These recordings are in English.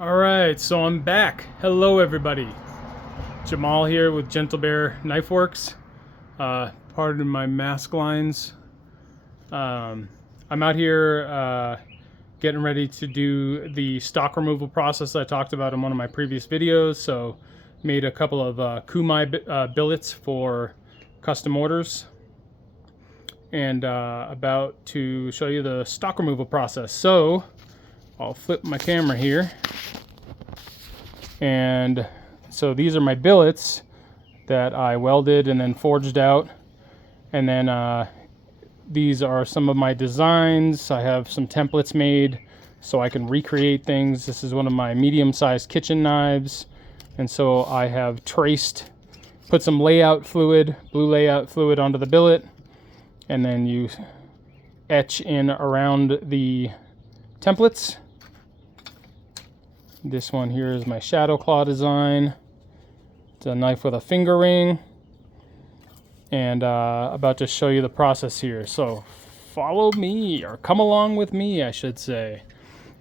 All right, so I'm back. Hello, everybody. Jamal here with Gentle Bear Knife Works. Pardon my mask lines. I'm out here getting ready to do the stock removal process I talked about in one of my previous videos. So, made a couple of CuMai billets for custom orders, and about to show you the stock removal process. So, I'll flip my camera here. And so these are my billets that I welded and then forged out. And then these are some of my designs. I have some templates made so I can recreate things. This is one of my medium-sized kitchen knives. And so I have put some layout fluid, blue layout fluid onto the billet. And then you etch in around the templates. This one here is my shadow claw design. It's a knife with a finger ring. And about to show you the process here. So follow me, or come along with me, I should say.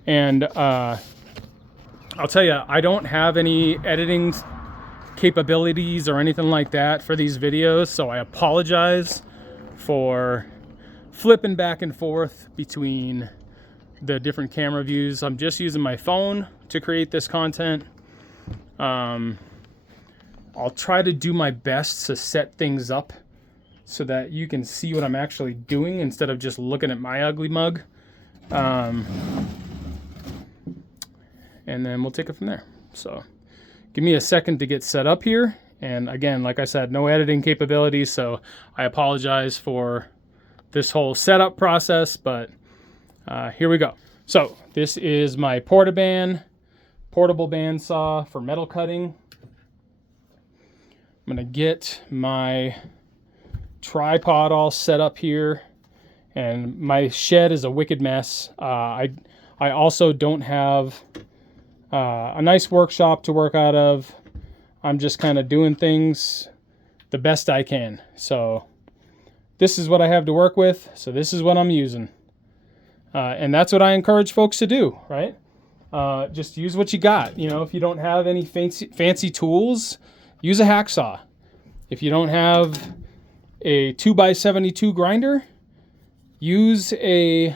And I'll tell you, I don't have any editing capabilities or anything like that for these videos, so I apologize for flipping back and forth between the different camera views. I'm just using my phone to create this content. I'll try to do my best to set things up so that you can see what I'm actually doing instead of just looking at my ugly mug. And then we'll take it from there. So give me a second to get set up here. And again, like I said, no editing capabilities, so I apologize for this whole setup process, but here we go. So this is my portable bandsaw for metal cutting. I'm gonna get my tripod all set up here, and my shed is a wicked mess. I also don't have a nice workshop to work out of. I'm just kind of doing things the best I can. So this is what I have to work with. So this is what I'm using. And that's what I encourage folks to do, right? Just use what you got. You know, if you don't have any fancy tools, use a hacksaw. If you don't have a 2x72 grinder, use a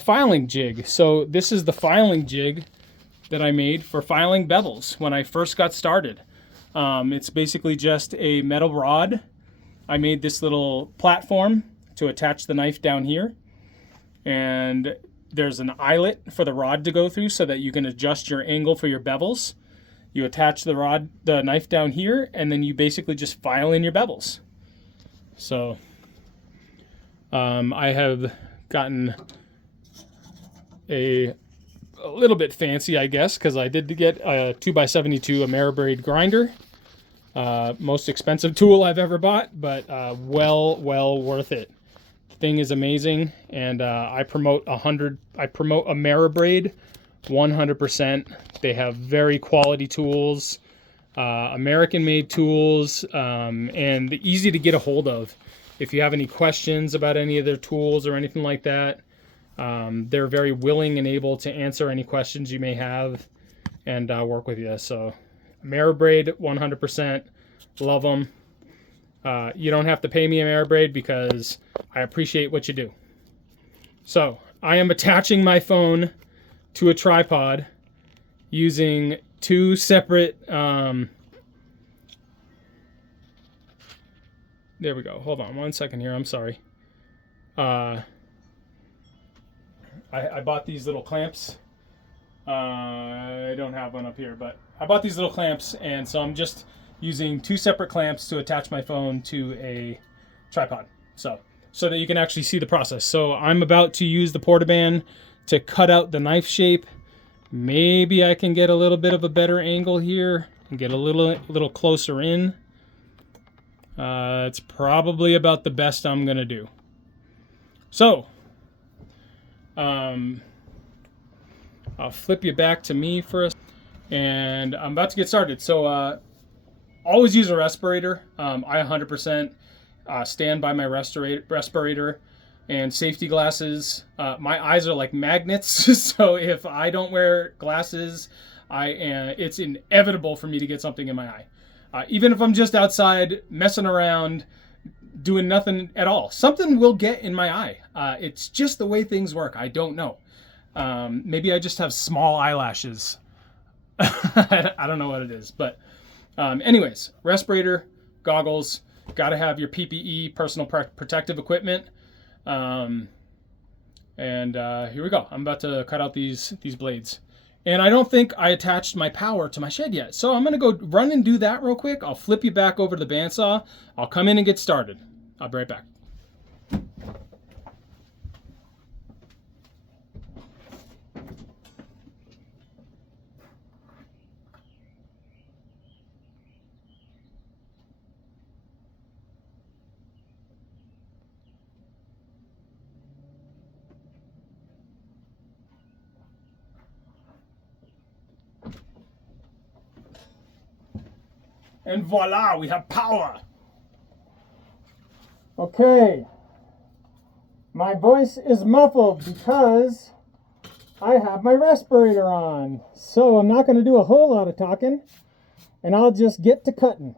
filing jig. So this is the filing jig that I made for filing bevels when I first got started. It's basically just a metal rod. I made this little platform to attach the knife down here. And there's an eyelet for the rod to go through so that you can adjust your angle for your bevels. You attach the knife down here, and then you basically just file in your bevels. So I have gotten a little bit fancy, I guess, because I did get a 2x72 Ameribraid grinder. Most expensive tool I've ever bought, but well worth it. Thing is amazing, and I promote Ameribraid 100%. They have very quality tools, American-made tools, and easy to get a hold of. If you have any questions about any of their tools or anything like that, they're very willing and able to answer any questions you may have and work with you. So Ameribraid 100%, love them. You don't have to pay me Ameribraid because I appreciate what you do. So I am attaching my phone to a tripod using two separate, there we go. Hold on 1 second here. I'm sorry. I bought these little clamps. I don't have one up here, but I bought these little clamps, and so I'm just using two separate clamps to attach my phone to a tripod, so that you can actually see the process. So I'm about to use the portaband to cut out the knife shape. Maybe I can get a little bit of a better angle here and get a little closer in. It's probably about the best I'm gonna do. So I'll flip you back to me for a second, and I'm about to get started. So always use a respirator. I 100% stand by my respirator, and safety glasses. My eyes are like magnets, so if I don't wear glasses, it's inevitable for me to get something in my eye. Even if I'm just outside messing around, doing nothing at all, something will get in my eye. It's just the way things work. I don't know. Maybe I just have small eyelashes. I don't know what it is, but anyways, respirator, goggles, got to have your PPE, personal protective equipment. And here we go. I'm about to cut out these blades. And I don't think I attached my power to my shed yet. So I'm going to go run and do that real quick. I'll flip you back over to the bandsaw. I'll come in and get started. I'll be right back. And voila, we have power. Okay. My voice is muffled because I have my respirator on. So I'm not going to do a whole lot of talking, and I'll just get to cutting.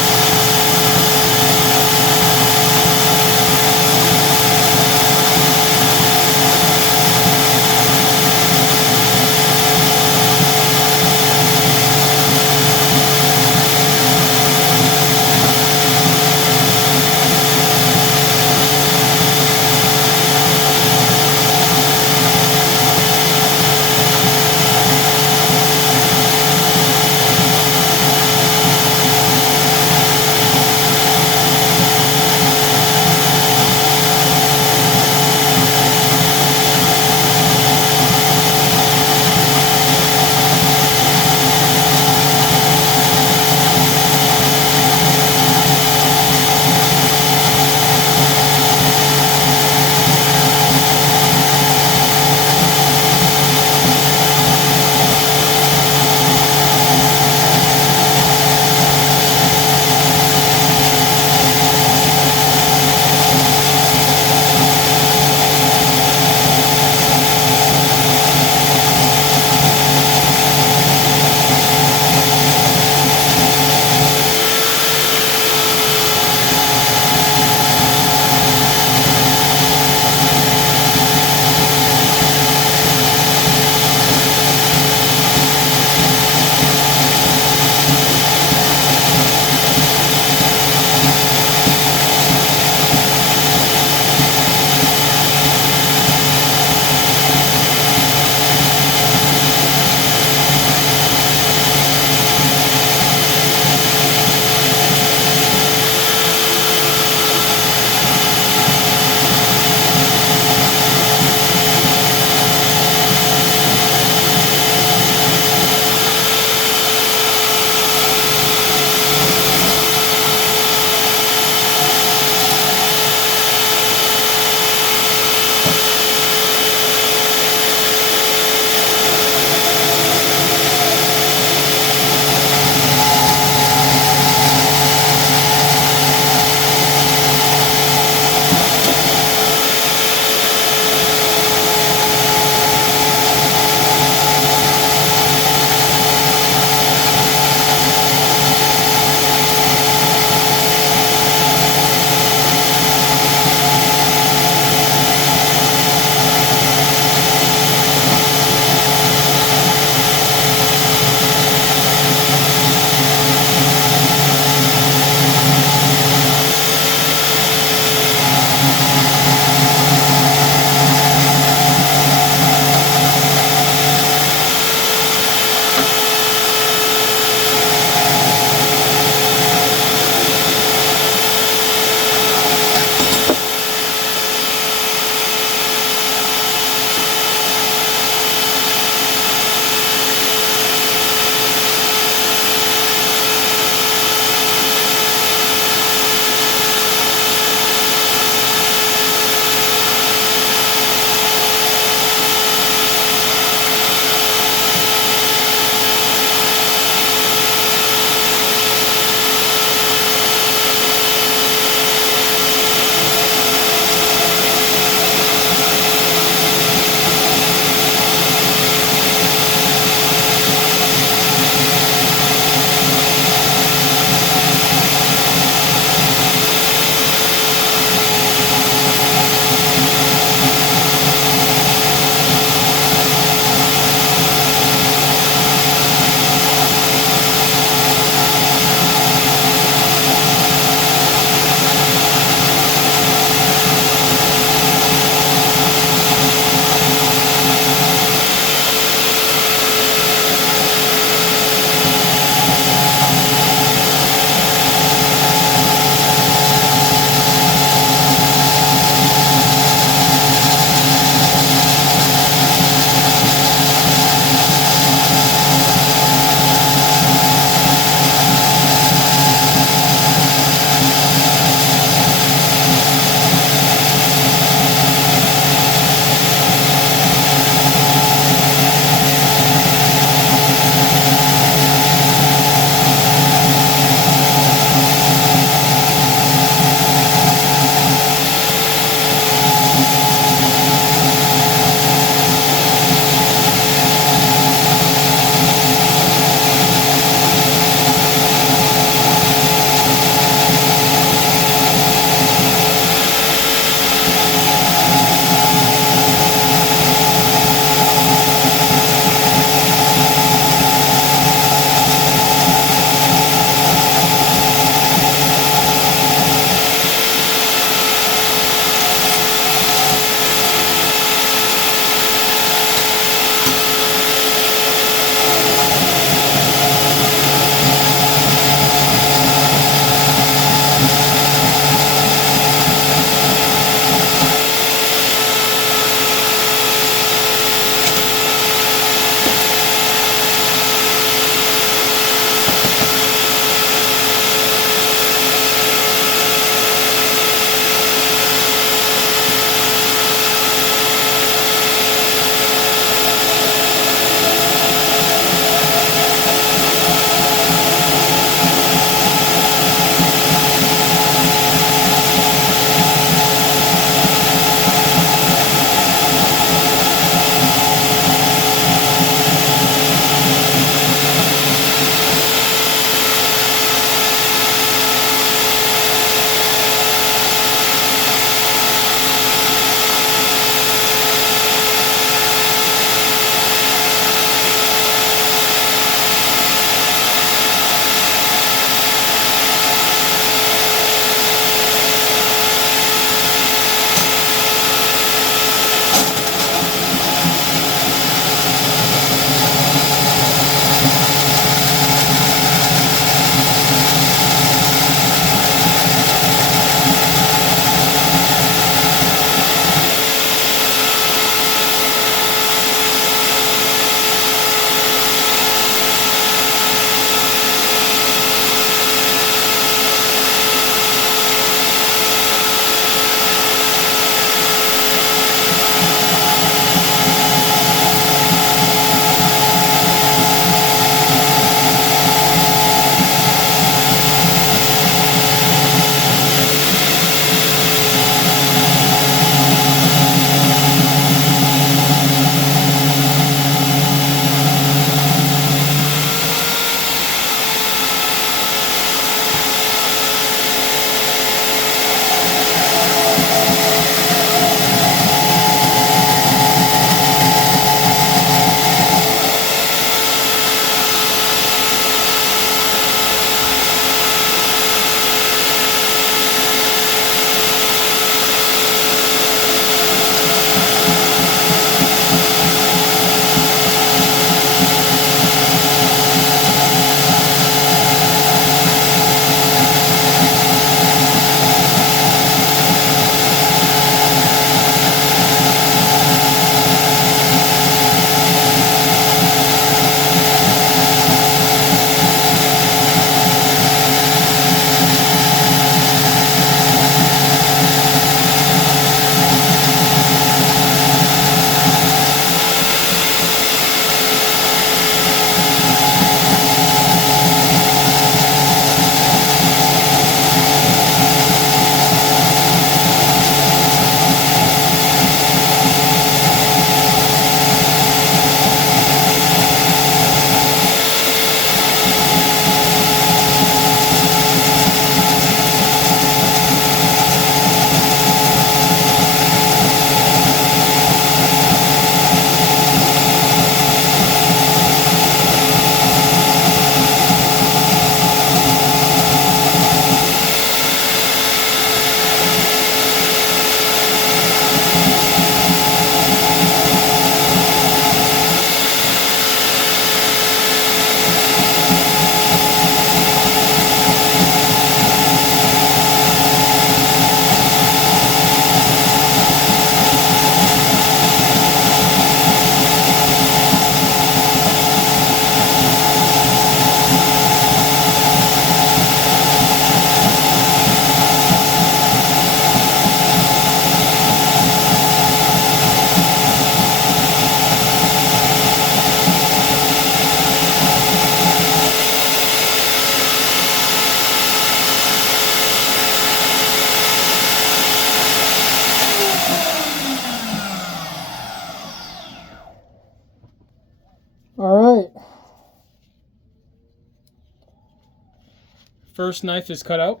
First knife is cut out.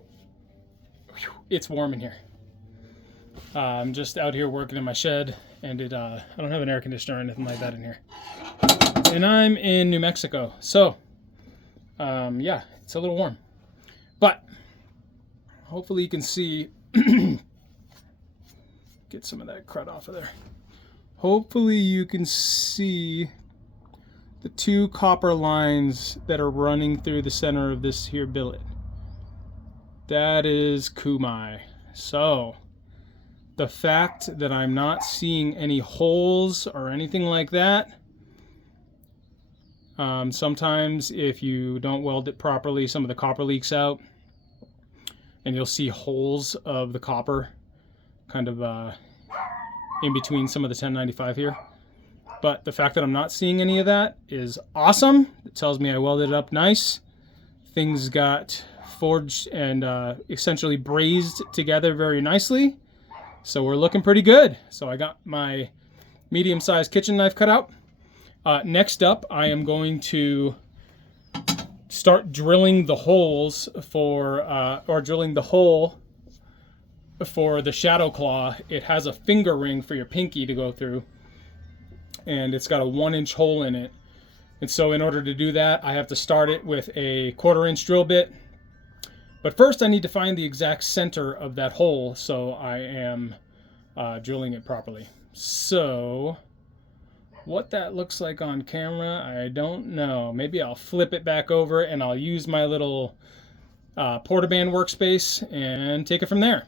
It's warm in here. I'm just out here working in my shed, and I don't have an air conditioner or anything like that in here. And I'm in New Mexico, so yeah, it's a little warm. But hopefully you can see, get some of that crud off of there. Hopefully you can see the two copper lines that are running through the center of this here billet. That is CuMai. So the fact that I'm not seeing any holes or anything like that, sometimes if you don't weld it properly, some of the copper leaks out and you'll see holes of the copper kind of in between some of the 1095 here. But the fact that I'm not seeing any of that is awesome. It tells me I welded it up nice. Things got forged and essentially brazed together very nicely. So we're looking pretty good. So I got my medium-sized kitchen knife cut out. Next up, I am going to start drilling the holes for, or drilling the hole for the shadow claw. It has a finger ring for your pinky to go through, and it's got a 1-inch hole in it. And so in order to do that, I have to start it with a 1/4-inch drill bit. But first I need to find the exact center of that hole, so I am drilling it properly. So what that looks like on camera, I don't know. Maybe I'll flip it back over and I'll use my little Portaband workspace and take it from there.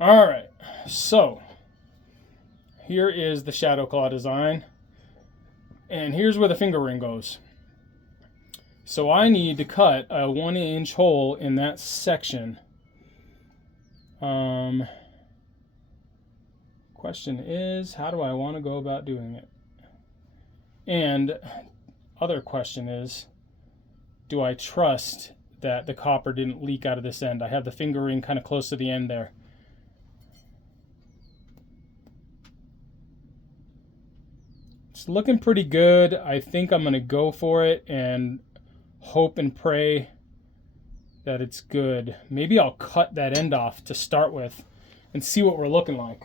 All right, so here is the shadow claw design, and here's where the finger ring goes. So I need to cut a 1-inch hole in that section. Question is, how do I want to go about doing it? And other question is, do I trust that the copper didn't leak out of this end? I have the finger ring kind of close to the end there. It's looking pretty good. I think I'm going to go for it and hope and pray that it's good. Maybe I'll cut that end off to start with and see what we're looking like.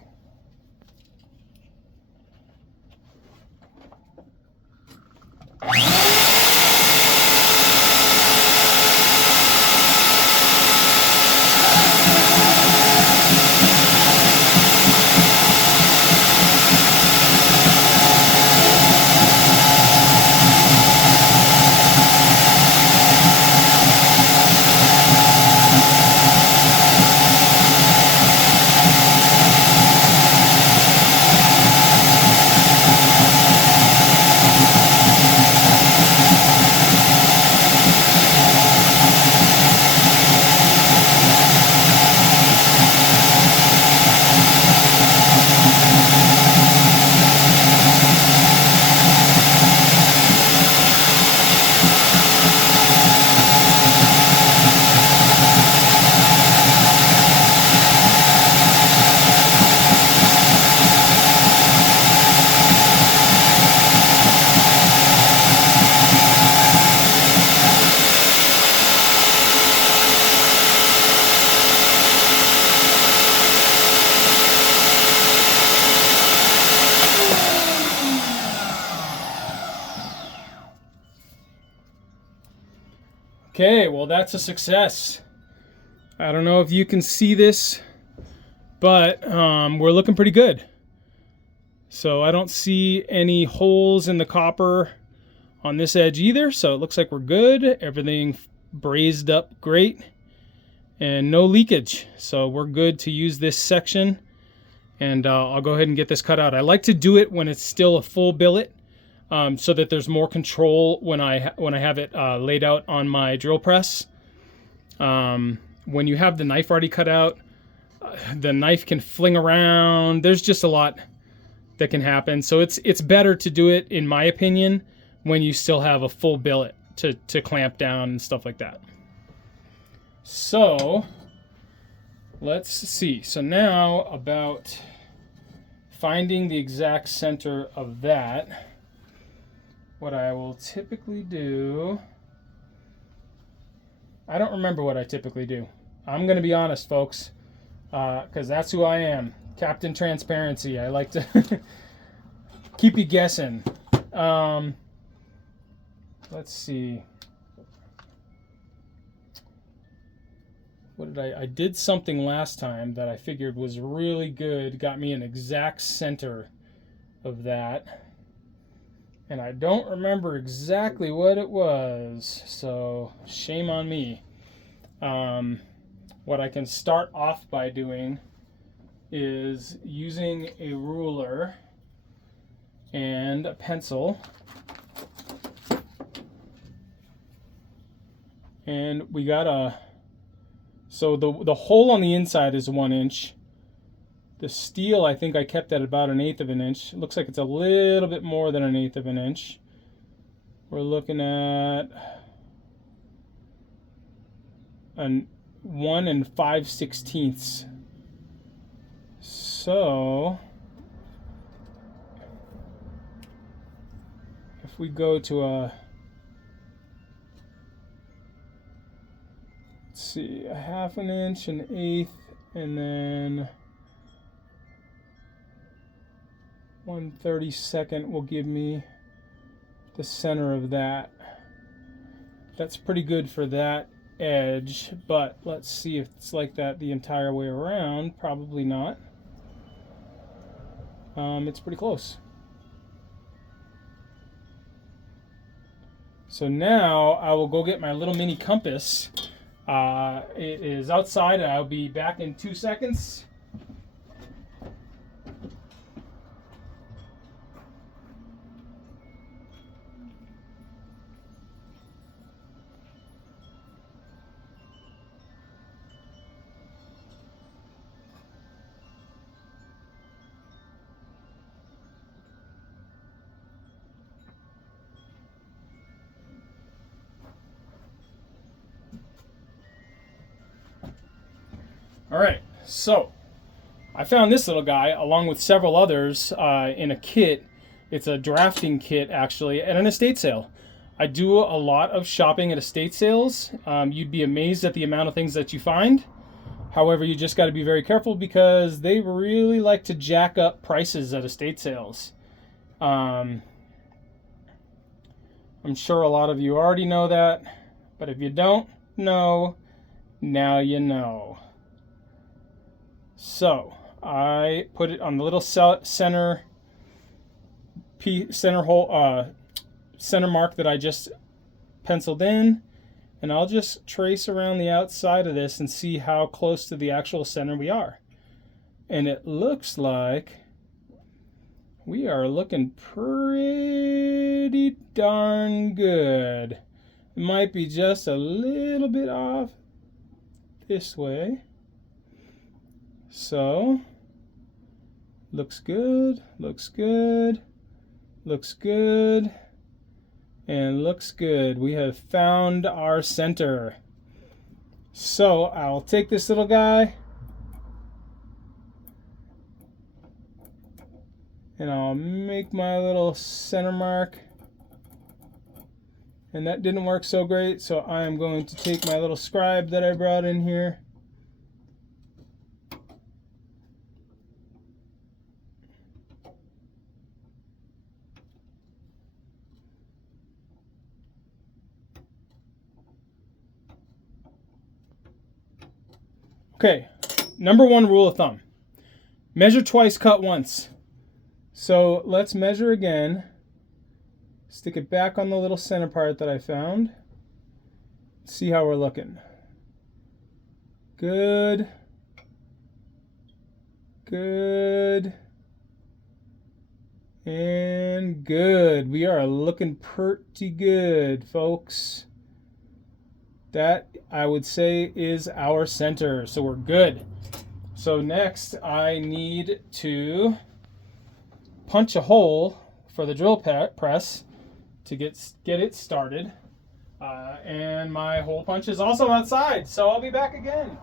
Okay, well that's a success. I don't know if you can see this, but we're looking pretty good. So I don't see any holes in the copper on this edge either, so it looks like we're good. Everything brazed up great and no leakage. So we're good to use this section, and I'll go ahead and get this cut out. I like to do it when it's still a full billet, so that there's more control when I have it laid out on my drill press. When you have the knife already cut out, the knife can fling around. There's just a lot that can happen. So it's better to do it, in my opinion, when you still have a full billet to clamp down and stuff like that. So let's see. So now about finding the exact center of that, what I will typically do, I don't remember what I typically do. I'm going to be honest, folks, because that's who I am. Captain Transparency. I like to keep you guessing. Let's see. What did I did something last time that I figured was really good, got me an exact center of that. And I don't remember exactly what it was, so shame on me. What I can start off by doing is using a ruler and a pencil. And we got so the hole on the inside is 1 inch. The steel, I think I kept at about 1/8 of an inch. It looks like it's a little bit more than 1/8 of an inch. We're looking at 1 5/16. So if we go to a, let's see, a 1/2 inch, 1/8, and then 1/32 will give me the center of that. That's pretty good for that edge, but let's see if it's like that the entire way around. Probably not. It's pretty close. So now I will go get my little mini compass. It is outside, and I'll be back in 2 seconds. All right, so I found this little guy along with several others in a kit. It's a drafting kit, actually, at an estate sale. I do a lot of shopping at estate sales. You'd be amazed at the amount of things that you find. However, you just got to be very careful because they really like to jack up prices at estate sales. I'm sure a lot of you already know that, but if you don't know, now you know. So I put it on the little center mark that I just penciled in, and I'll just trace around the outside of this and see how close to the actual center we are. And it looks like we are looking pretty darn good. It might be just a little bit off this way. So, looks good, looks good, looks good, and looks good. We have found our center. So, I'll take this little guy and I'll make my little center mark. And that didn't work so great, so I am going to take my little scribe that I brought in here. Okay, number 1 rule of thumb. Measure twice, cut once. So let's measure again. Stick it back on the little center part that I found. See how we're looking. Good. Good. And good. We are looking pretty good, folks. That, I would say, is our center. So we're good. So next, I need to punch a hole for the drill press to get it started. And my hole punch is also outside, so I'll be back again.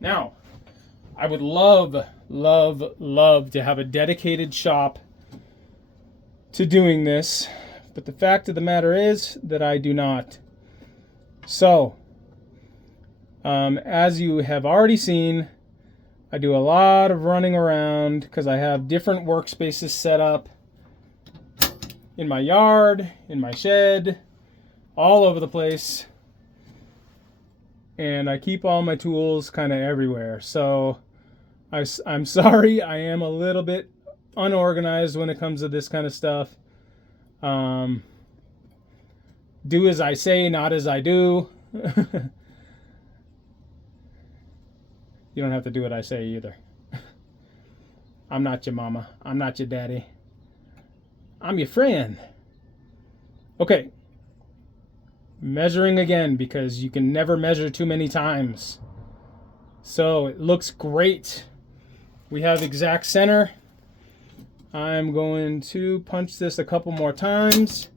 Now, I would love, love, love to have a dedicated shop to doing this, but the fact of the matter is that I do not. So, as you have already seen, I do a lot of running around because I have different workspaces set up in my yard, in my shed, all over the place. And I keep all my tools kind of everywhere. So I'm sorry, I am a little bit unorganized when it comes to this kind of stuff. Do as I say, not as I do. You don't have to do what I say either. I'm not your mama. I'm not your daddy. I'm your friend. Okay. Measuring again because you can never measure too many times. So it looks great. We have exact center. I'm going to punch this a couple more times.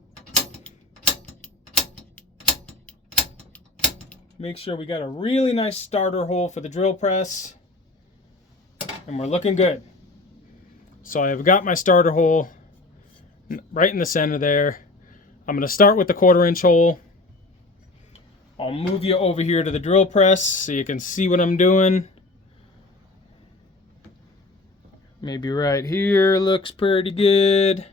Make sure we got a really nice starter hole for the drill press. And we're looking good. So I've got my starter hole right in the center there. I'm going to start with the 1/4 inch hole. I'll move you over here to the drill press so you can see what I'm doing. Maybe right here looks pretty good.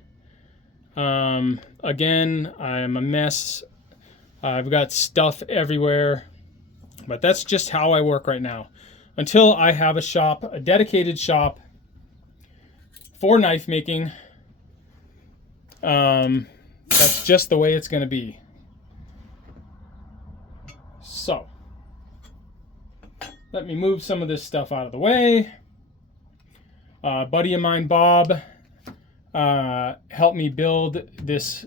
Again, I'm a mess. I've got stuff everywhere. But that's just how I work right now. Until I have a shop, a dedicated shop for knife making. That's just the way it's going to be. So, let me move some of this stuff out of the way. A buddy of mine, Bob, helped me build this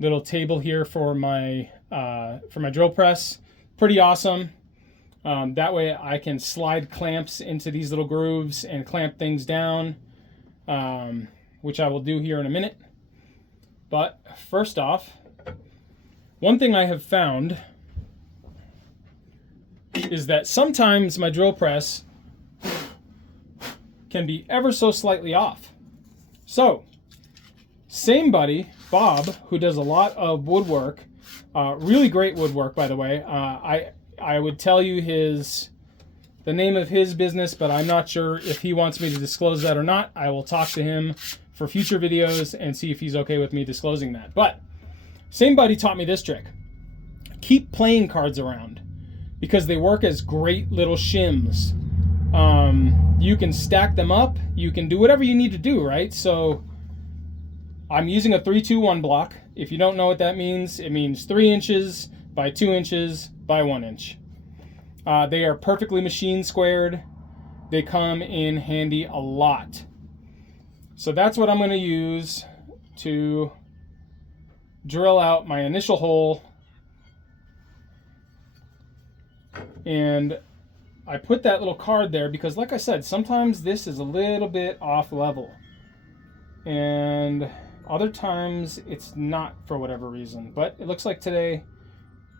little table here for my drill press. Pretty awesome. That way I can slide clamps into these little grooves and clamp things down, which I will do here in a minute. But first off, one thing I have found is that sometimes my drill press can be ever so slightly off. So, same buddy, Bob, who does a lot of woodwork, really great woodwork, by the way. I would tell you the name of his business, but I'm not sure if he wants me to disclose that or not. I will talk to him for future videos and see if he's okay with me disclosing that. But same buddy taught me this trick. Keep playing cards around because they work as great little shims. You can stack them up. You can do whatever you need to do, right? So I'm using a 3-2-1 block. If you don't know what that means, it means 3 inches by 2 inches by 1 inch. They are perfectly machine squared. They come in handy a lot. So that's what I'm going to use to drill out my initial hole. And I put that little card there because, like I said, sometimes this is a little bit off level. And other times it's not for whatever reason. But it looks like today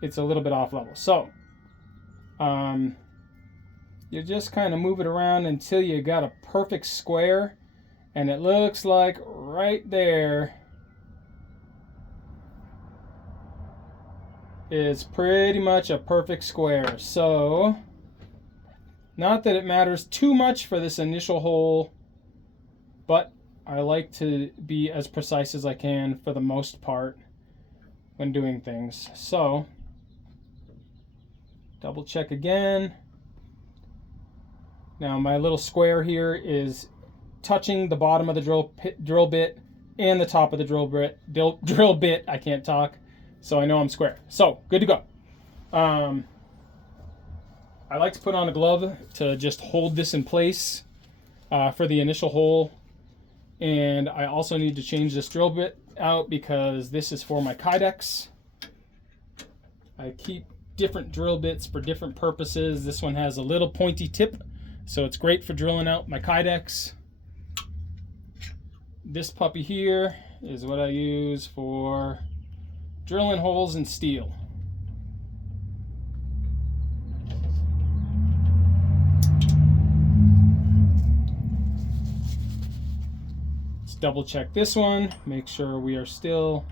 it's a little bit off level. So you just kind of move it around until you got a perfect square. And it looks like right there is pretty much a perfect square. So, not that it matters too much for this initial hole, but I like to be as precise as I can for the most part when doing things. So, double check again. Now my little square here is touching the bottom of the drill bit and the top of the drill bit. I can't talk, so I know I'm square. So, good to go. I like to put on a glove to just hold this in place for the initial hole. And I also need to change this drill bit out because this is for my kydex. I keep different drill bits for different purposes. This one has a little pointy tip, so it's great for drilling out my kydex. This puppy here is what I use for drilling holes in steel. just double check this one, make sure we are still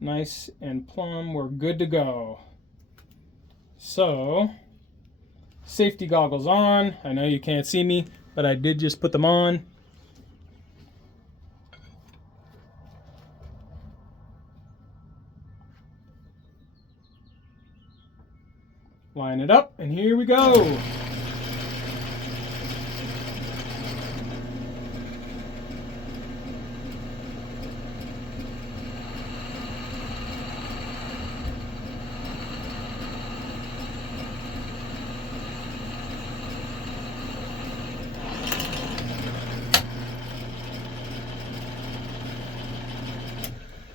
nice and plumb. We're good to go. So, safety goggles on. I know you can't see me, but I did just put them on. Line it up, and here we go.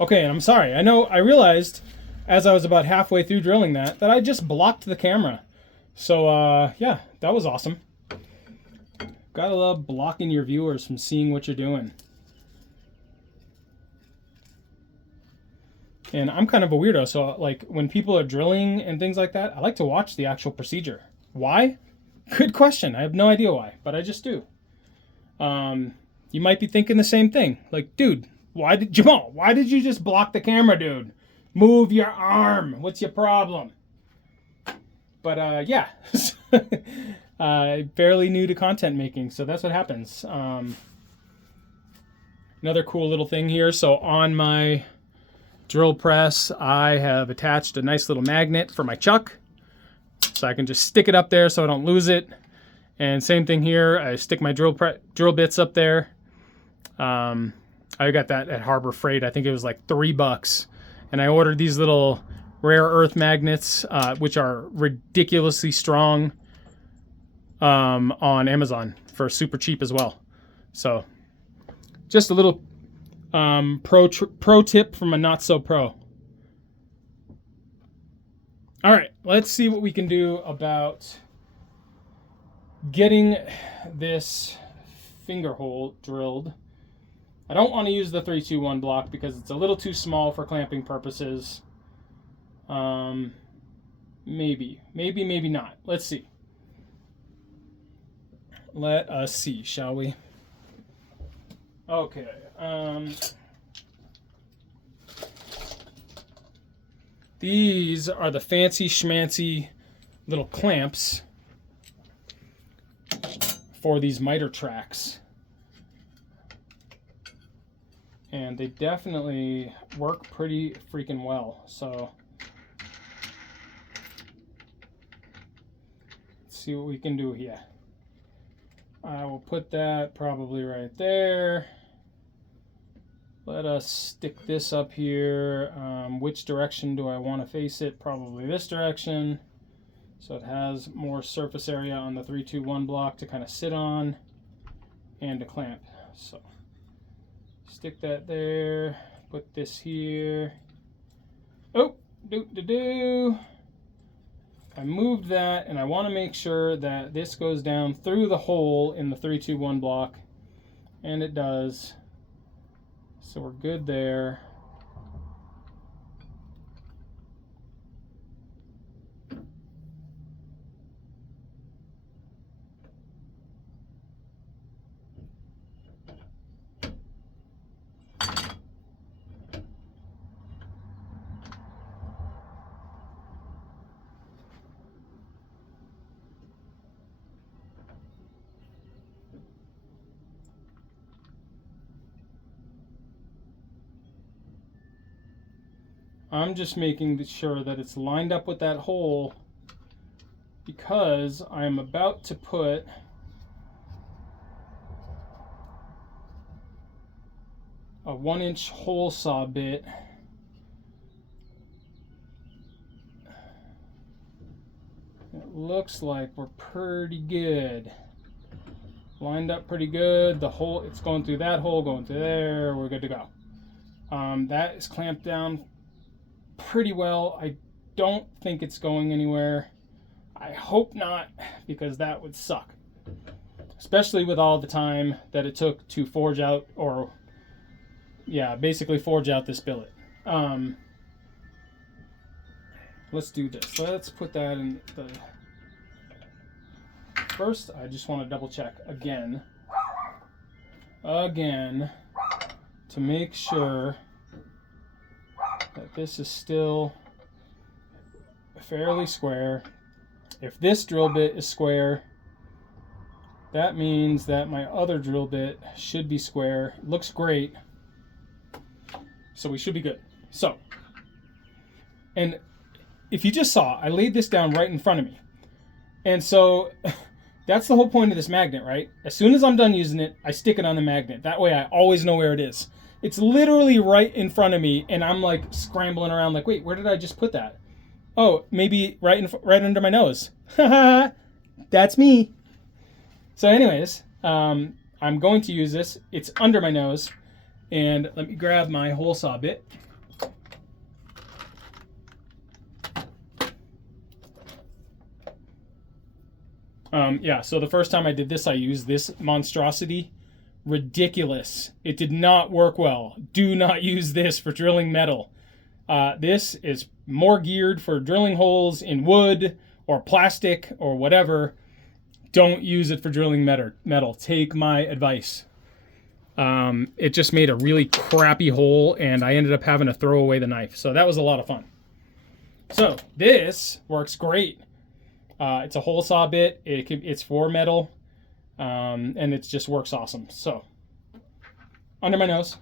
Okay, and I'm sorry. I realized as I was about halfway through drilling that I just blocked the camera. So, yeah, that was awesome. Gotta love blocking your viewers from seeing what you're doing. And I'm kind of a weirdo, so like when people are drilling and things like that, I like to watch the actual procedure. Why? Good question. I have no idea why, but I just do. You might be thinking the same thing. Like, dude, Jamal, why did you just block the camera, dude? Move your arm. What's your problem? But, yeah. Fairly new to content making, so that's what happens. Another cool little thing here. So on my drill press, I have attached a nice little magnet for my chuck. So I can just stick it up there so I don't lose it. And same thing here. I stick my drill bits up there. I got that at Harbor Freight. I think it was like $3. And I ordered these little rare earth magnets, which are ridiculously strong, on Amazon for super cheap as well. So just a little pro tip from a not so pro. All right, let's see what we can do about getting this finger hole drilled. I don't want to use the 3-2-1 block because it's a little too small for clamping purposes. Maybe not. Let's see. Let us see, shall we? Okay. These are the fancy schmancy little clamps for these miter tracks. And they definitely work pretty freaking well. So let's see what we can do here. I will put that probably right there. Let us stick this up here. Which direction do I want to face it? Probably this direction. So it has more surface area on the 3-2-1 block to kind of sit on and to clamp. So stick that there. Put this here. Oh, I moved that, and I want to make sure that this goes down through the hole in the 3-2-1 block, and it does. So we're good there. I'm just making sure that it's lined up with that hole because I'm about to put a 1-inch hole saw bit it looks like we're pretty good. Lined up pretty good. The hole, it's going through that hole, going through there. We're good to go. That is clamped down pretty well. I don't think it's going anywhere. I hope not, because that would suck. Especially with all the time that it took to forge out, or yeah, basically forge out this billet. Let's do this. Let's put that in the... First, I just want to double check again again to make sure that this is still fairly square. If this drill bit is square, that means that my other drill bit should be square. It looks great. So we should be good. So, and if you just saw, I laid this down right in front of me. And so that's the whole point of this magnet, right? As soon as I'm done using it, I stick it on the magnet. That way I always know where it is. It's literally right in front of me, and I'm like scrambling around like, wait, where did I just put that? Oh, maybe right under my nose. That's me. So anyways, I'm going to use this. It's under my nose. And let me grab my hole saw bit. Yeah, so the first time I did this, I used this monstrosity. Ridiculous. It did not work well. Do not use this for drilling metal. This is more geared for drilling holes in wood or plastic or whatever. Don't use it for drilling metal. Take my advice. It just made a really crappy hole, and I ended up having to throw away the knife. So that was a lot of fun. So this works great. It's a hole saw bit. It's for metal, and it just works awesome. So under my nose.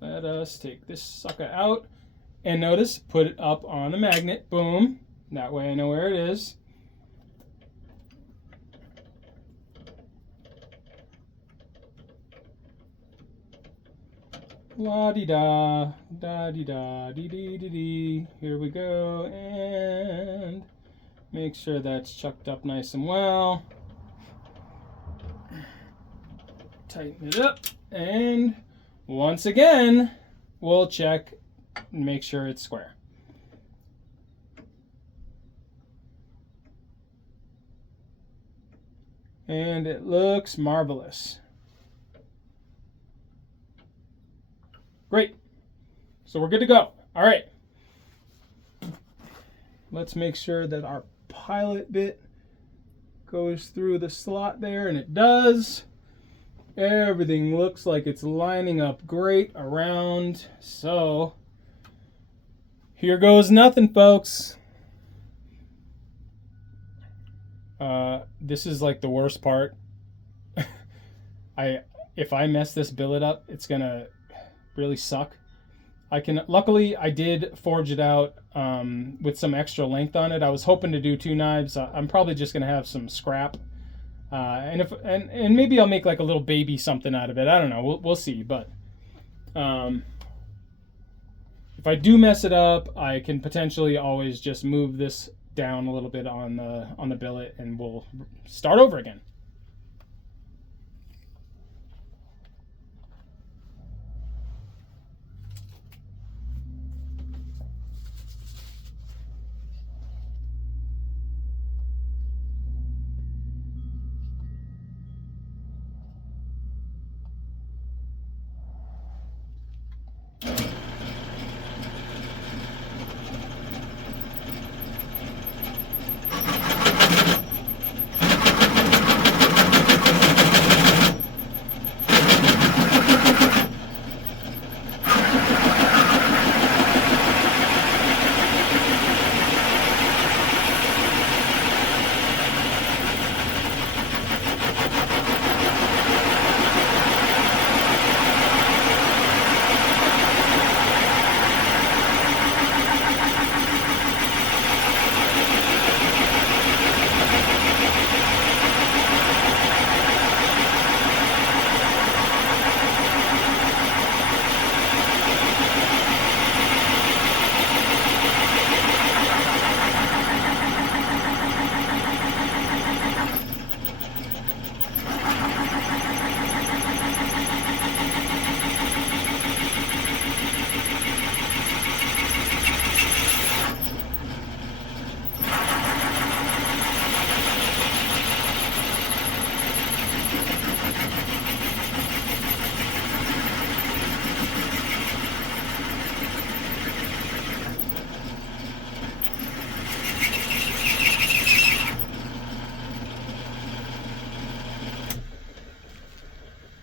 Let us take this sucker out, and notice, put it up on the magnet. Boom. That way I know where it is. La-di-da, da-di-da, dee-dee-dee-dee. Here we go, and make sure that's chucked up nice and well. Tighten it up, and once again, we'll check and make sure it's square. And it looks marvelous. Great. So we're good to go. All right. Let's make sure that our pilot bit goes through the slot there, and it does. Everything looks like it's lining up great around. So here goes nothing, folks. This is like the worst part. If I mess this billet up, it's gonna really suck. Luckily I did forge it out with some extra length on it. I was hoping to do 2 knives. I'm probably just gonna have some scrap, and maybe I'll make like a little baby something out of it. I don't know. We'll see. But if I do mess it up, I can potentially always just move this down a little bit on the billet, and we'll start over again.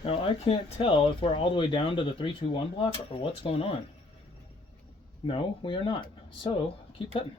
Now I can't tell if we're all the way down to the 3-2-1 block or what's going on. No, we are not. So keep cutting.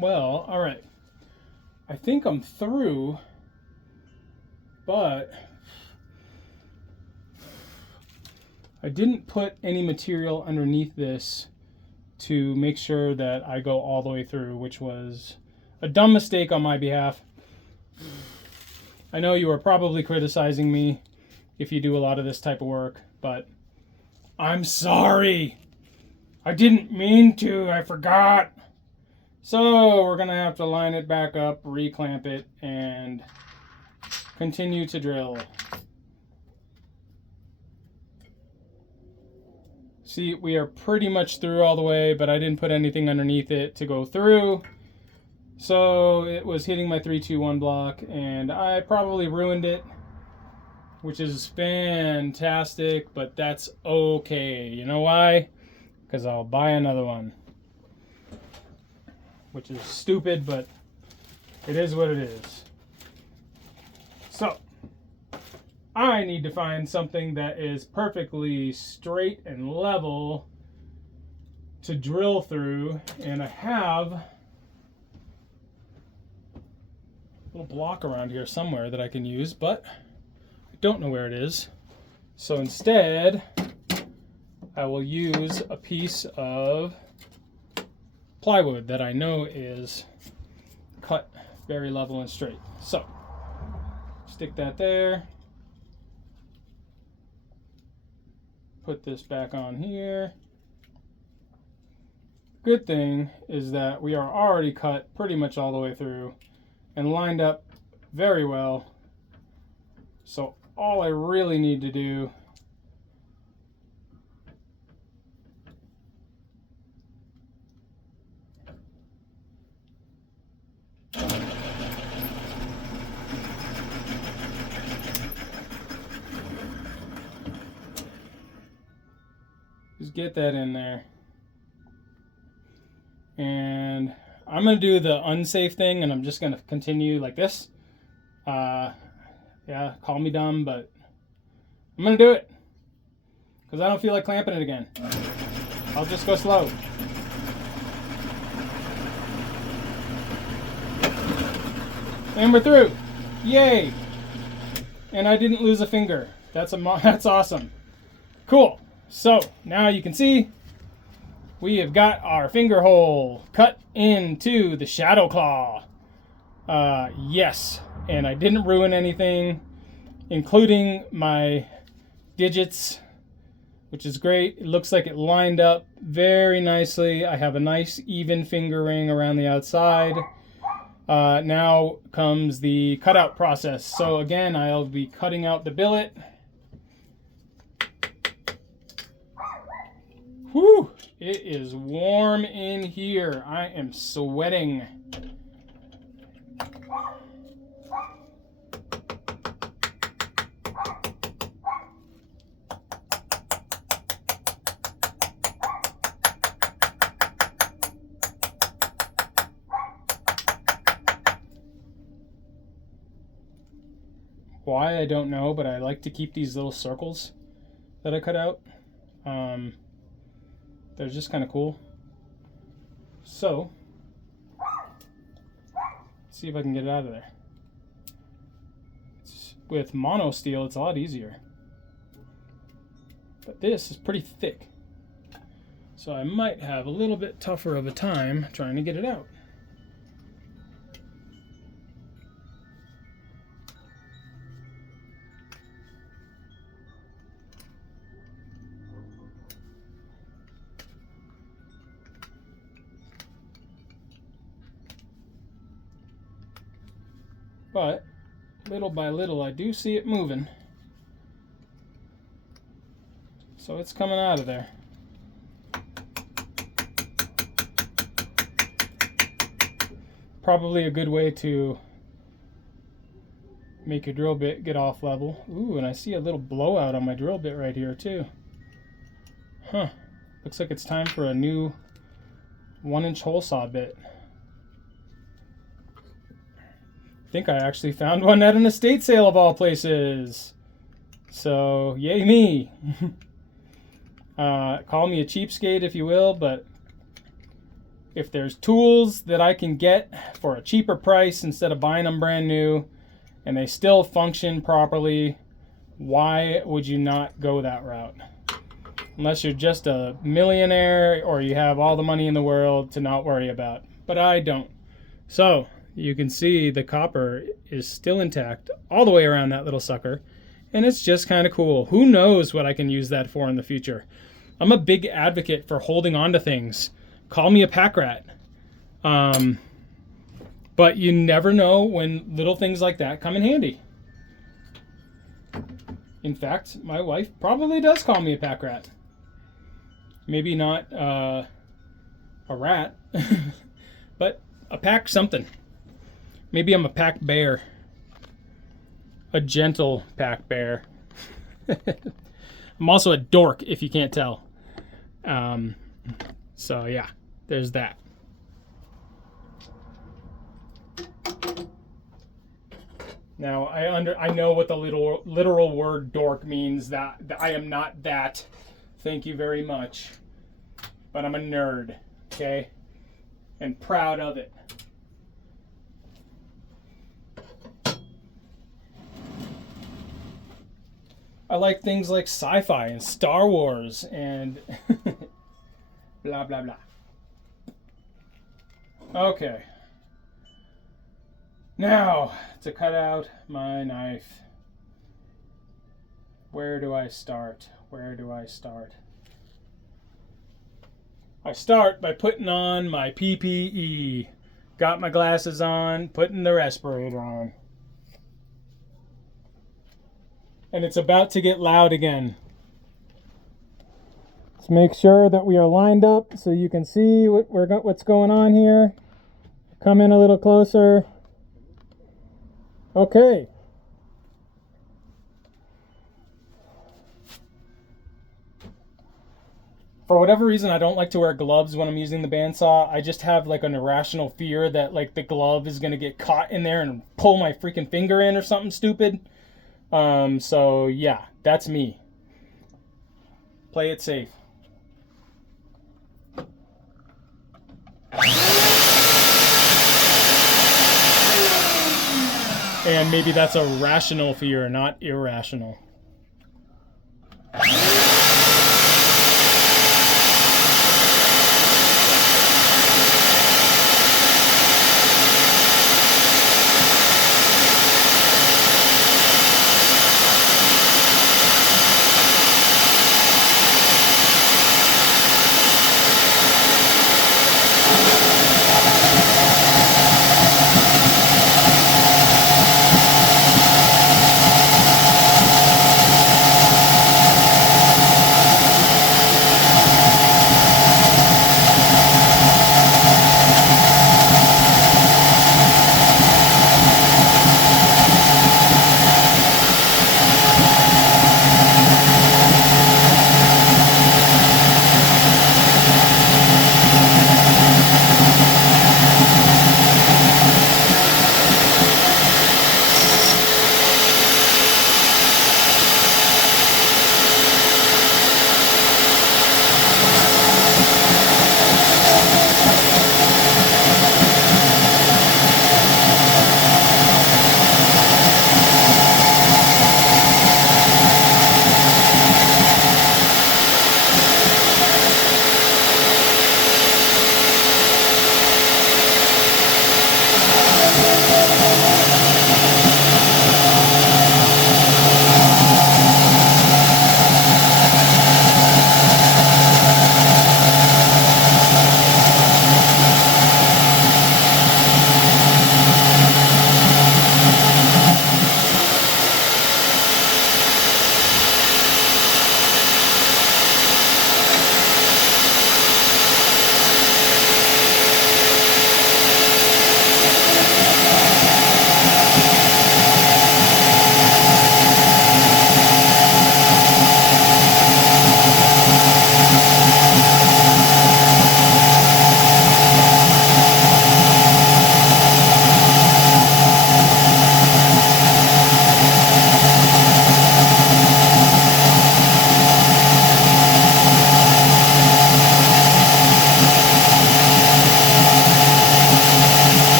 Well, all right. I think I'm through, but I didn't put any material underneath this to make sure that I go all the way through, which was a dumb mistake on my behalf. I know you are probably criticizing me if you do a lot of this type of work, but I'm sorry. I didn't mean to. I forgot. So we're going to have to line it back up, reclamp it, and continue to drill. See, we are pretty much through all the way, but I didn't put anything underneath it to go through. So it was hitting my 3-2-1 block, and I probably ruined it, which is fantastic, but that's okay. You know why? Because I'll buy another one. Which is stupid, but it is what it is. So, I need to find something that is perfectly straight and level to drill through, and I have a little block around here somewhere that I can use, but I don't know where it is. So instead, I will use a piece of plywood that I know is cut very level and straight. So, stick that there. Put this back on here. Good thing is that we are already cut pretty much all the way through and lined up very well. So all I really need to do is get that in there. And I'm going to do the unsafe thing, and I'm just going to continue like this. Yeah, call me dumb, but I'm going to do it. Because I don't feel like clamping it again. I'll just go slow. And we're through. Yay! And I didn't lose a finger. That's awesome. Cool. So now you can see we have got our finger hole cut into the shadow claw. Yes, and I didn't ruin anything, including my digits, which is great. It looks like it lined up very nicely. I have a nice even finger ring around the outside. Now comes the cutout process. So again, I'll be cutting out the billet. Whew, it is warm in here. I am sweating. Why, I don't know, but I like to keep these little circles that I cut out. They're just kind of cool. So, let's see if I can get it out of there. With mono steel, it's a lot easier. But this is pretty thick. So So I might have a little bit tougher of a time trying to get it out. But little by little, I do see it moving. So it's coming out of there. Probably a good way to make your drill bit get off level. Ooh, and I see a little blowout on my drill bit right here too. Huh. Looks like it's time for a new 1-inch hole saw bit. I think I actually found one at an estate sale of all places. So, yay me. Call me a cheapskate if you will, but if there's tools that I can get for a cheaper price instead of buying them brand new and they still function properly, why would you not go that route? Unless you're just a millionaire or you have all the money in the world to not worry about. But I don't. So you can see the copper is still intact all the way around that little sucker. And it's just kind of cool. Who knows what I can use that for in the future? I'm a big advocate for holding on to things. Call me a pack rat. But you never know when little things like that come in handy. In fact, my wife probably does call me a pack rat. Maybe not a rat, but a pack something. Maybe I'm a pack bear. A gentle pack bear. I'm also a dork, if you can't tell. So yeah, there's that. Now I know what the literal word dork means. That I am not that. Thank you very much. But I'm a nerd, okay? And proud of it. I like things like sci-fi and Star Wars and blah, blah, blah. Okay. Now, to cut out my knife. Where do I start? Where do I start? I start by putting on my PPE. Got my glasses on, putting the respirator on. And it's about to get loud again. Let's make sure that we are lined up so you can see what's going on here. Come in a little closer. Okay. For whatever reason, I don't like to wear gloves when I'm using the bandsaw. I just have like an irrational fear that like the glove is going to get caught in there and pull my freaking finger in or something stupid. So yeah, that's me. Play it safe. And maybe that's a rational fear, not irrational.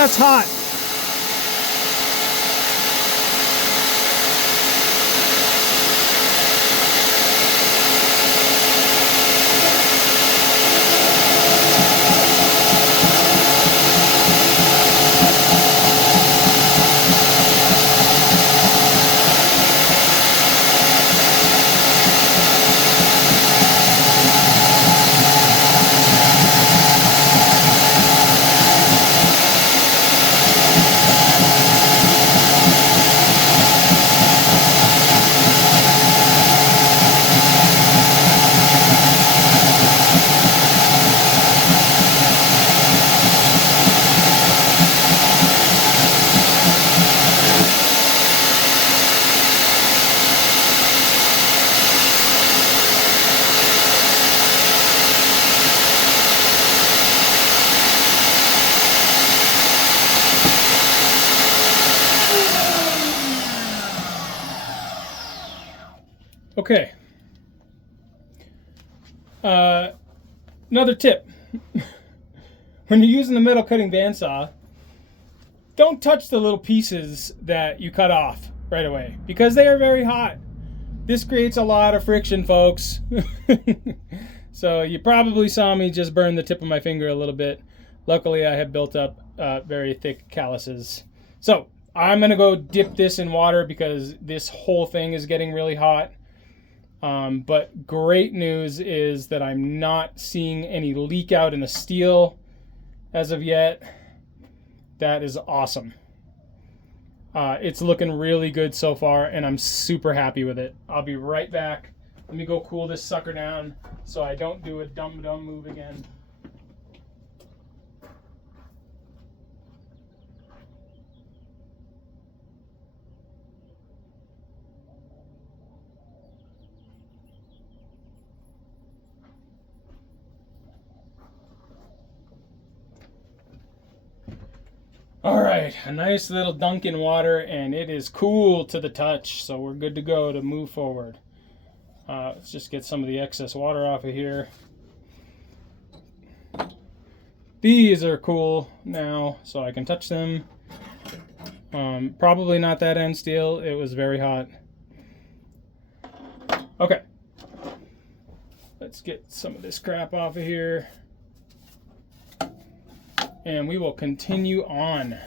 that's hot. Okay. Another tip. When you're using the metal cutting bandsaw, don't touch the little pieces that you cut off right away because they are very hot. This creates a lot of friction, folks. So you probably saw me just burn the tip of my finger a little bit. Luckily, I have built up very thick calluses. So I'm going to go dip this in water because this whole thing is getting really hot. But great news is that I'm not seeing any leak out in the steel as of yet. That is awesome. It's looking really good so far, and I'm super happy with it. I'll be right back. Let me go cool this sucker down so I don't do a dumb move again. All right, a nice little dunk in water, and it is cool to the touch, so we're good to go to move forward. Let's just get some of the excess water off of here. These are cool now, so I can touch them. Probably not that end steel. It was very hot. Okay. Let's get some of this crap off of here. And we will continue on.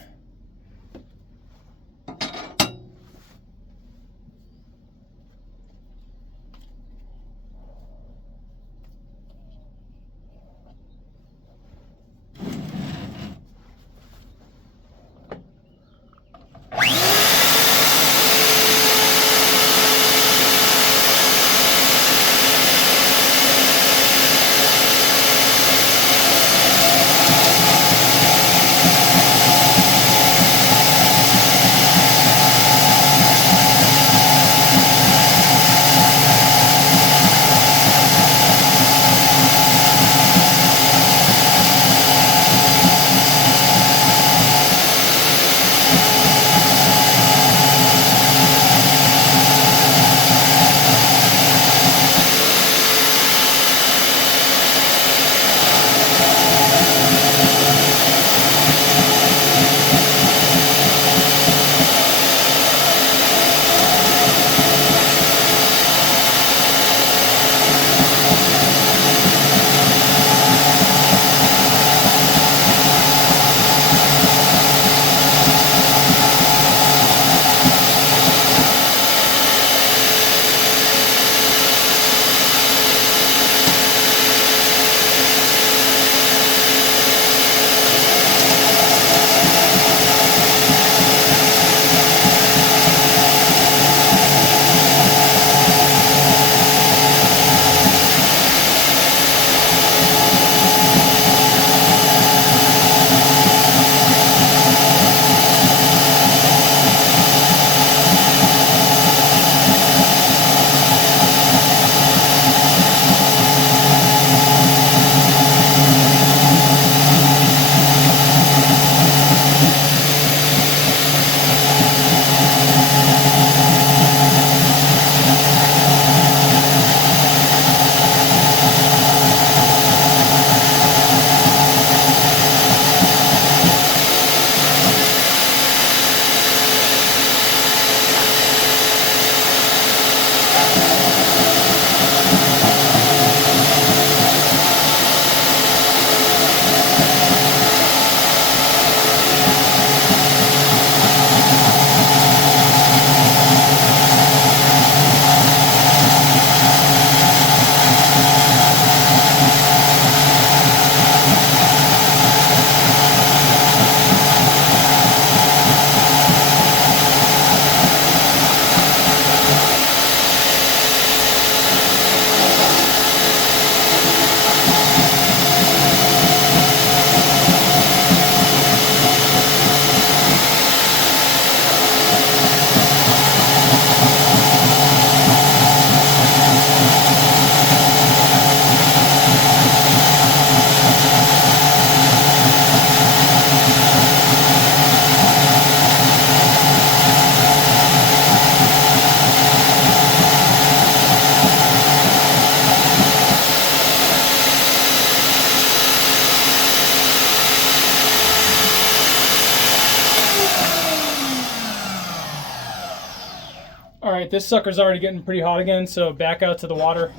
right, this sucker's already getting pretty hot again, so back out to the water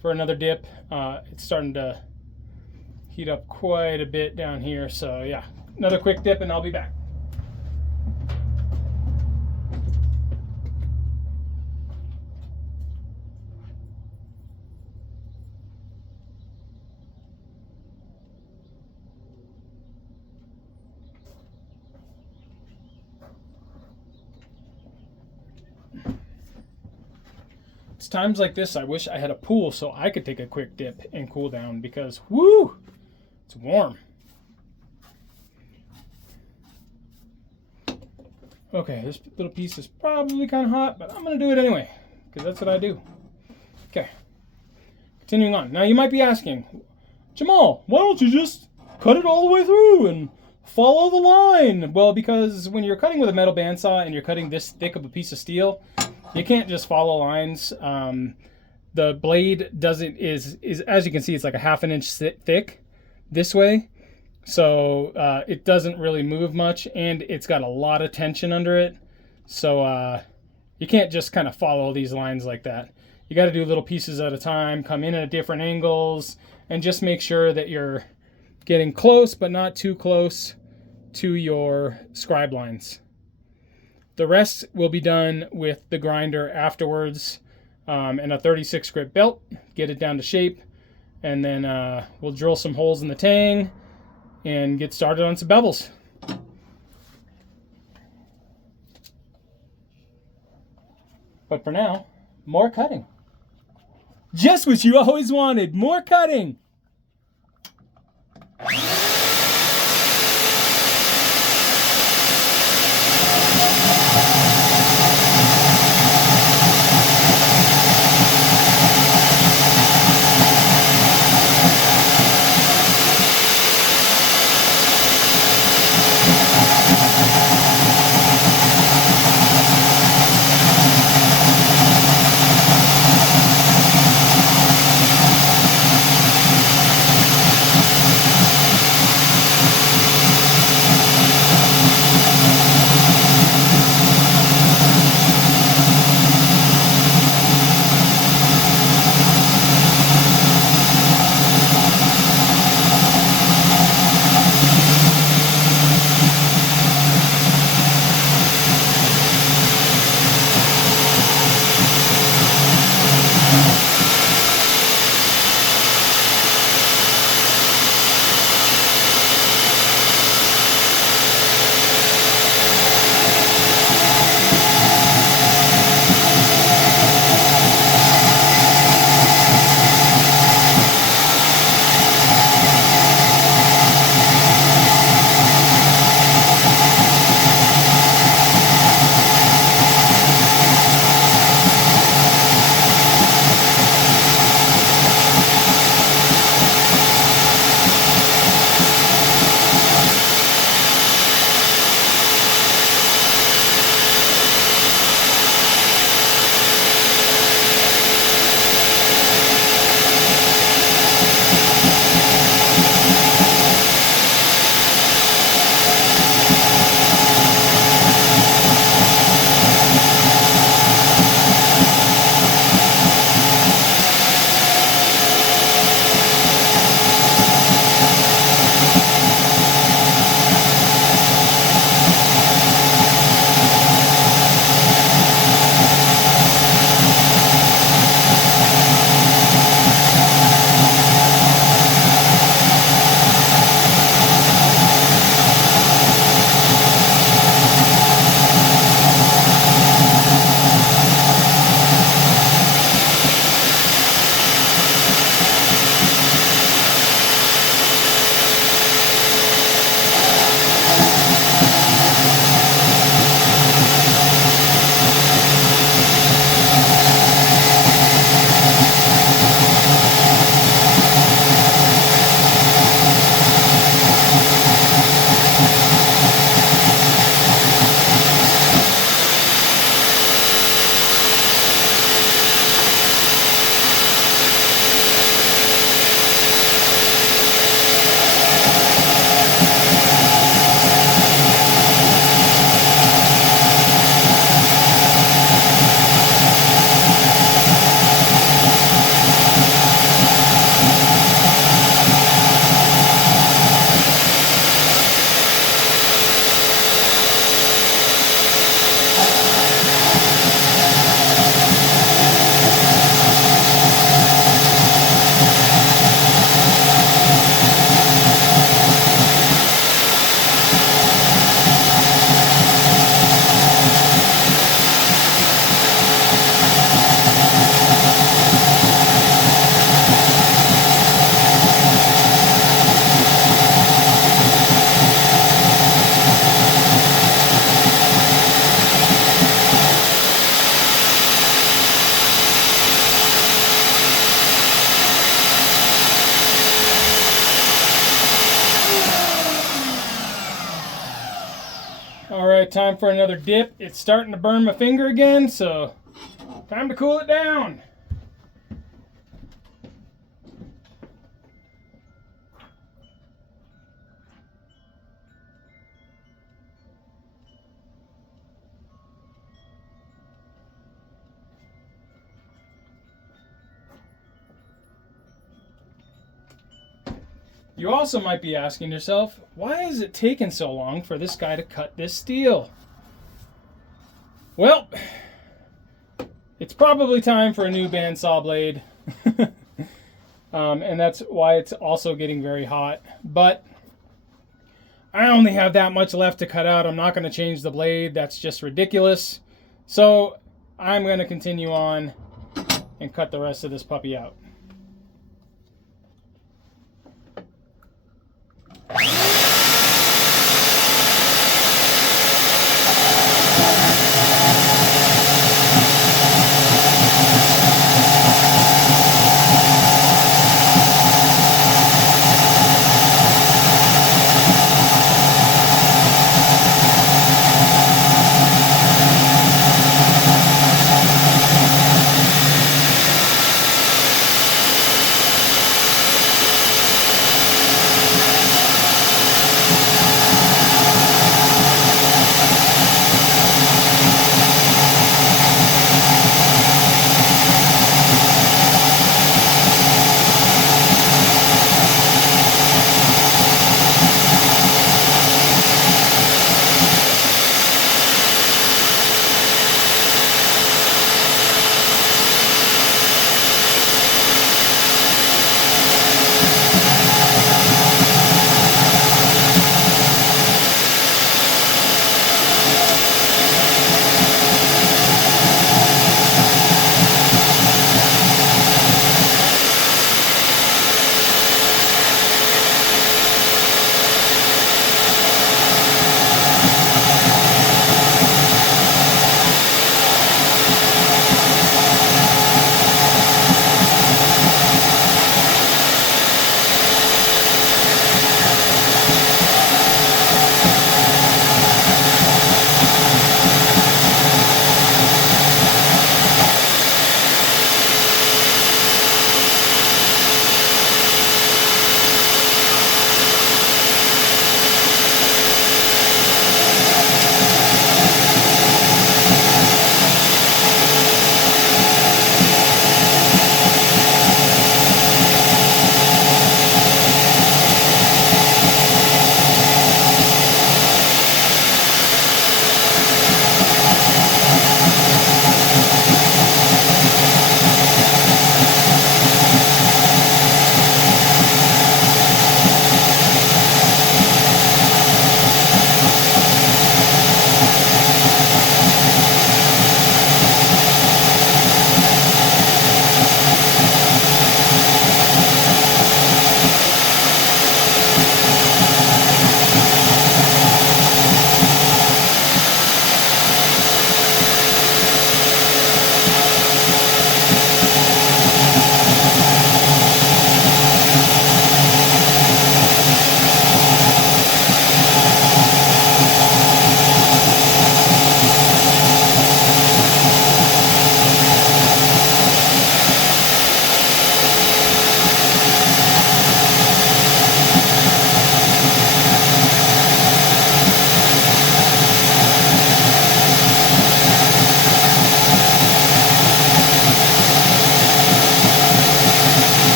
for another dip. It's starting to heat up quite a bit down here, so yeah, another quick dip and I'll be back. It's times like this I wish I had a pool so I could take a quick dip and cool down, because whoo, it's warm. Okay, this little piece is probably kind of hot, but I'm going to do it anyway, because that's what I do. Okay, continuing on. Now you might be asking, Jamal, why don't you just cut it all the way through and follow the line? Well, because when you're cutting with a metal bandsaw and you're cutting this thick of a piece of steel, you can't just follow lines. The blade is as you can see, it's like a 1/2 inch thick this way. So it doesn't really move much, and it's got a lot of tension under it. So you can't just kind of follow these lines like that. You got to do little pieces at a time, come in at different angles, and just make sure that you're getting close, but not too close to your scribe lines. The rest will be done with the grinder afterwards, and a 36 grit belt, get it down to shape, and then we'll drill some holes in the tang and get started on some bevels. But for now, more cutting. Just what you always wanted, more cutting! All right, time for another dip. It's starting to burn my finger again, so time to cool it down. You also might be asking yourself, why is it taking so long for this guy to cut this steel? Well, it's probably time for a new bandsaw blade. And that's why it's also getting very hot. But I only have that much left to cut out. I'm not going to change the blade. That's just ridiculous. So I'm going to continue on and cut the rest of this puppy out.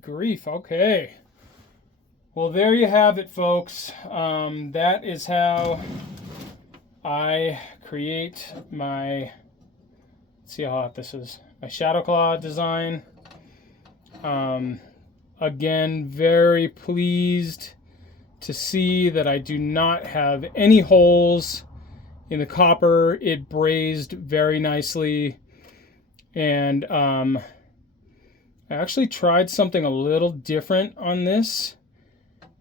Good grief. Okay. Well, there you have it, folks. That is how I create my, let's see how hot this is, my shadow claw design. Again, very pleased to see that I do not have any holes in the copper. It brazed very nicely. And I actually tried something a little different on this.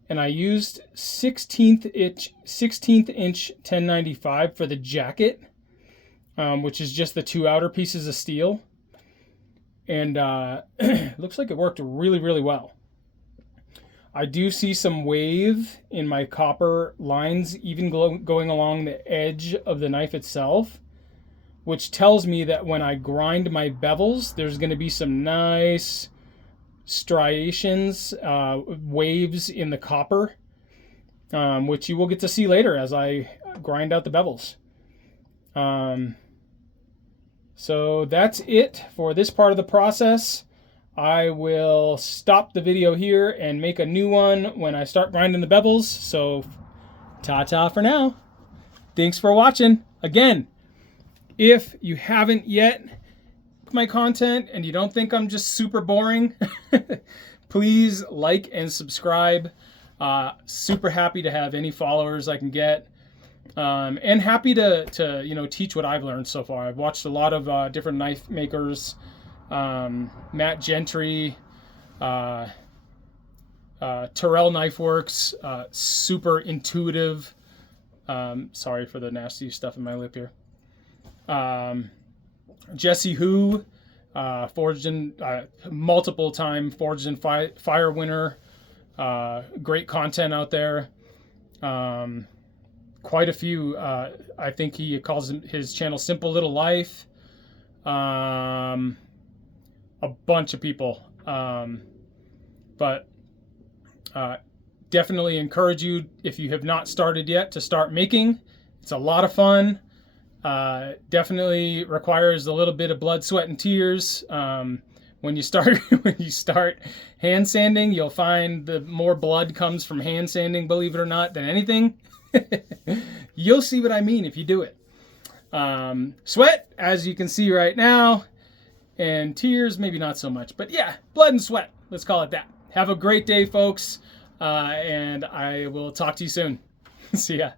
And I used 16th inch 1095 for the jacket, which is just the two outer pieces of steel. And looks like it worked really, really well. I do see some wave in my copper lines, even going along the edge of the knife itself, which tells me that when I grind my bevels, there's going to be some nice striations, waves in the copper, which you will get to see later as I grind out the bevels. So that's it for this part of the process. I will stop the video here and make a new one when I start grinding the bevels. So ta-ta for now. Thanks for watching. Again, if you haven't yet my content and you don't think I'm just super boring, please like and subscribe. Super happy to have any followers I can get, and happy to teach what I've learned so far. I've watched a lot of different knife makers, Matt Gentry, Terrell Knife Works, super intuitive. Sorry for the nasty stuff in my lip here. Jesse Hu, multiple time Forged in Fire winner. Great content out there. Quite a few. I think he calls his channel Simple Little Life. A bunch of people. But definitely encourage you, if you have not started yet, to start making. It's a lot of fun. Definitely requires a little bit of blood, sweat, and tears. When you start hand sanding, you'll find the more blood comes from hand sanding, believe it or not, than anything. You'll see what I mean if you do it. Sweat, as you can see right now, and tears, maybe not so much, but yeah, blood and sweat. Let's call it that. Have a great day, folks, and I will talk to you soon. See ya.